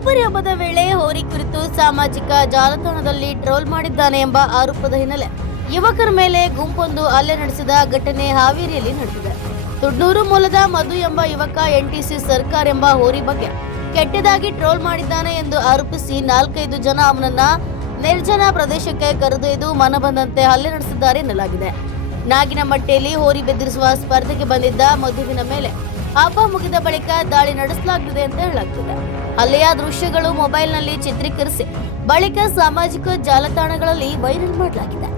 ನವರಾತ್ರಿ ಹಬ್ಬದ ವೇಳೆ ಹೋರಿ ಕುರಿತು ಸಾಮಾಜಿಕ ಜಾಲತಾಣದಲ್ಲಿ ಟ್ರೋಲ್ ಮಾಡಿದ್ದಾನೆ ಎಂಬ ಆರೋಪದ ಹಿನ್ನೆಲೆ ಯುವಕರ ಮೇಲೆ ಗುಂಪೊಂದು ಹಲ್ಲೆ ನಡೆಸಿದ ಘಟನೆ ಹಾವೇರಿಯಲ್ಲಿ ನಡೆದಿದೆ. ತುಡ್ನೂರು ಮೂಲದ ಮಧು ಎಂಬ ಯುವಕ NTC ಸರ್ಕಾರ್ ಎಂಬ ಹೋರಿ ಬಗ್ಗೆ ಕೆಟ್ಟದಾಗಿ ಟ್ರೋಲ್ ಮಾಡಿದ್ದಾನೆ ಎಂದು ಆರೋಪಿಸಿ 4-5 ಜನ ಅವನನ್ನ ನಿರ್ಜನ ಪ್ರದೇಶಕ್ಕೆ ಕರೆದೊಯ್ದು ಮನಬಂದಂತೆ ಹಲ್ಲೆ ನಡೆಸಿದ್ದಾರೆ ಎನ್ನಲಾಗಿದೆ. ನಾಗಿನಮಟ್ಟೆಯಲ್ಲಿ ಹೋರಿ ಬೆದರಿಸುವ ಸ್ಪರ್ಧೆಗೆ ಬಂದಿದ್ದ ಮಧುವಿನ ಮೇಲೆ ಹಬ್ಬ ಮುಗಿದ ಬಳಿಕ ದಾಳಿ ನಡೆಸಲಾಗಿದೆ ಅಂತ ಹೇಳಲಾಗುತ್ತಿದೆ. ಹಲ್ಲೆಯ ದೃಶ್ಯಗಳು ಮೊಬೈಲ್ನಲ್ಲಿ ಚಿತ್ರೀಕರಿಸಿ ಬಳಿಕ ಸಾಮಾಜಿಕ ಜಾಲತಾಣಗಳಲ್ಲಿ ವೈರಲ್ ಮಾಡಲಾಗಿದೆ.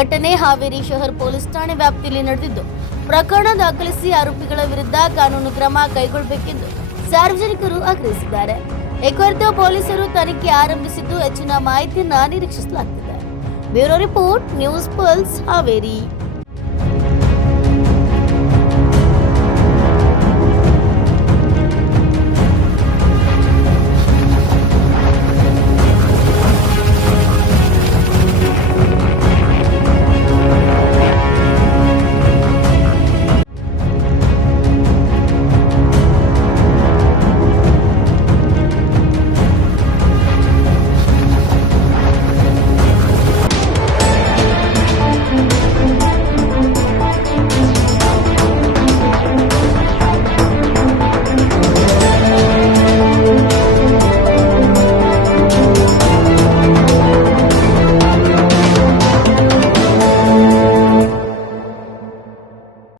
ಘಟನೆ ಹಾವೇರಿ ಶಹರ್ ಪೊಲೀಸ್ ಠಾಣೆ ವ್ಯಾಪ್ತಿಯಲ್ಲಿ ನಡೆದಿದ್ದು, ಪ್ರಕರಣ ದಾಖಲಿಸಿ ಆರೋಪಿಗಳ ವಿರುದ್ಧ ಕಾನೂನು ಕ್ರಮ ಕೈಗೊಳ್ಳಬೇಕೆಂದು ಸಾರ್ವಜನಿಕರು ಆಗ್ರಹಿಸಿದ್ದಾರೆ. ಈ ಕುರಿತು ಪೊಲೀಸರು ತನಿಖೆ ಆರಂಭಿಸಿದ್ದು ಹೆಚ್ಚಿನ ಮಾಹಿತಿಯನ್ನು ನಿರೀಕ್ಷಿಸಲಾಗುತ್ತಿದೆ. Bureau report, news pulse, Haveri.